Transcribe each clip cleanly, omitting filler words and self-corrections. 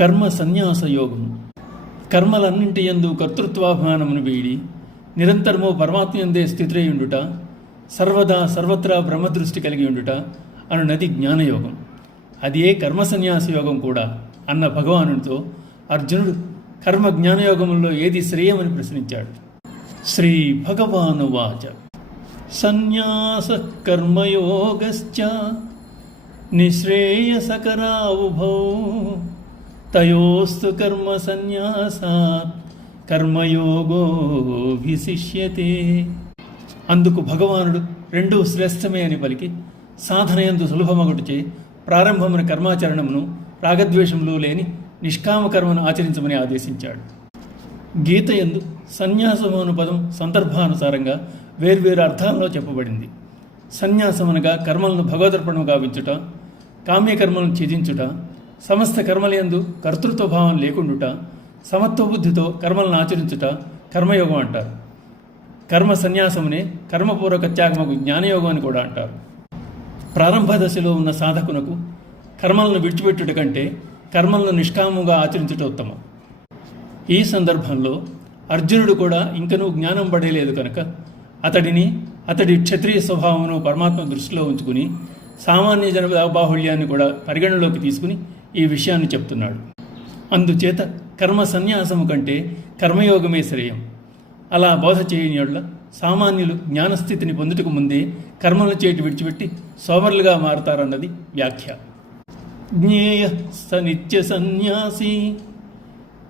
కర్మ సన్యాస యోగము. కర్మలన్నింటి యందు కర్తృత్వాభిమానమును వీడి నిరంతరము పరమాత్మయందే స్థితులైయుండుట, సర్వదా సర్వత్రా బ్రహ్మదృష్టి కలిగి ఉండుట అనున్నది జ్ఞానయోగం. అది ఏ కర్మ సన్యాస యోగం కూడా అన్న భగవానుడితో అర్జునుడు కర్మ జ్ఞానయోగముల్లో ఏది శ్రేయమని ప్రశ్నించాడు. శ్రీ భగవానువాచ సన్యాస కర్మయోగశ్చ నిశ్రేయసకరావుభౌ తయోస్తు కర్మ సన్యాసాత్ కర్మయోగో విశిష్యతే. అందుకు భగవానుడు రెండూ శ్రేష్టమే అని పలికి సాధనయందు సులభమగుటచే ప్రారంభమున కర్మాచరణమును రాగద్వేషములు లేని నిష్కామ కర్మను ఆచరించమని ఆదేశించాడు. గీతయందు సన్యాసము అను పదం సందర్భానుసారంగా వేర్వేరు అర్థాల్లో చెప్పబడింది. సన్యాసమనగా కర్మలను భగవదర్పణము గావించుట, కామ్యకర్మలను త్యజించుట, సమస్త కర్మలయందు కర్తృత్వభావం లేకుండుట, సమత్వ బుద్ధితో కర్మలను ఆచరించుట కర్మయోగం అంటారు. కర్మ సన్యాసమునే కర్మపూర్వక త్యాగముకు జ్ఞానయోగం అని కూడా అంటారు. ప్రారంభ దశలో ఉన్న సాధకునకు కర్మలను విడిచిపెట్టుట కంటే కర్మలను నిష్కామంగా ఆచరించుట ఉత్తమం. ఈ సందర్భంలో అర్జునుడు కూడా ఇంకనూ జ్ఞానం పడేలేదు కనుక అతడి క్షత్రియ స్వభావమును పరమాత్మ దృష్టిలో ఉంచుకుని సామాన్య జన బాహుళ్యాన్ని కూడా పరిగణలోకి తీసుకుని ఈ విషయాన్ని చెప్తున్నాడు. అందుచేత కర్మ సన్యాసము కంటే కర్మయోగమే శ్రేయం. అలా బోధ చేయని యెడల సామాన్యులు జ్ఞానస్థితిని పొందుటకు ముందే కర్మల చేటి విడిచిపెట్టి సోమరులుగా మారతారన్నది వ్యాఖ్య. జ్ఞేయ స నిత్య సన్యాసి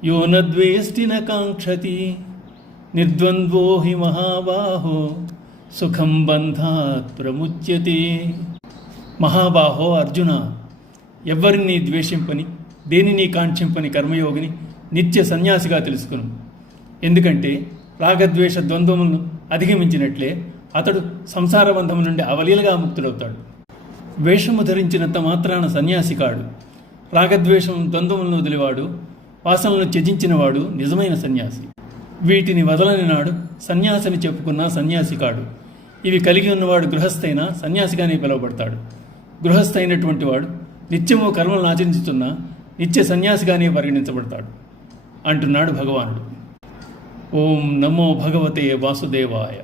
యో నద్వేష్టి న కాంక్షతి నిర్ద్వంద్వో హి మహాబాహో సుఖం బంధాత్ ప్రముచ్యతే. మహాబాహో అర్జున, ఎవ్వరిని ద్వేషింపని దేనిని కాంక్షింపని కర్మయోగిని నిత్య సన్యాసిగా తెలుసుకును. ఎందుకంటే రాగద్వేష ద్వంద్వములను అధిగమించినట్లే అతడు సంసార బంధము నుండి అవలీలగా ముక్తుడవుతాడు. వేషము ధరించినంత మాత్రాన సన్యాసి కాడు. రాగద్వేషం ద్వంద్వములను వదిలివాడు, వాసనలను త్యజించినవాడు నిజమైన సన్యాసి. వీటిని వదలని నాడు సన్యాసిని చెప్పుకున్న సన్యాసి కాడు. ఇవి కలిగి ఉన్నవాడు గృహస్థైనా సన్యాసిగానే పిలువబడతాడు. గృహస్థైనటువంటి వాడు నిత్యము కర్మలను ఆచరించుతున్న నిత్య సన్యాసిగానే పరిగణించబడతాడు అంటున్నాడు భగవానుడు. ఓం నమో భగవతే వాసుదేవాయ.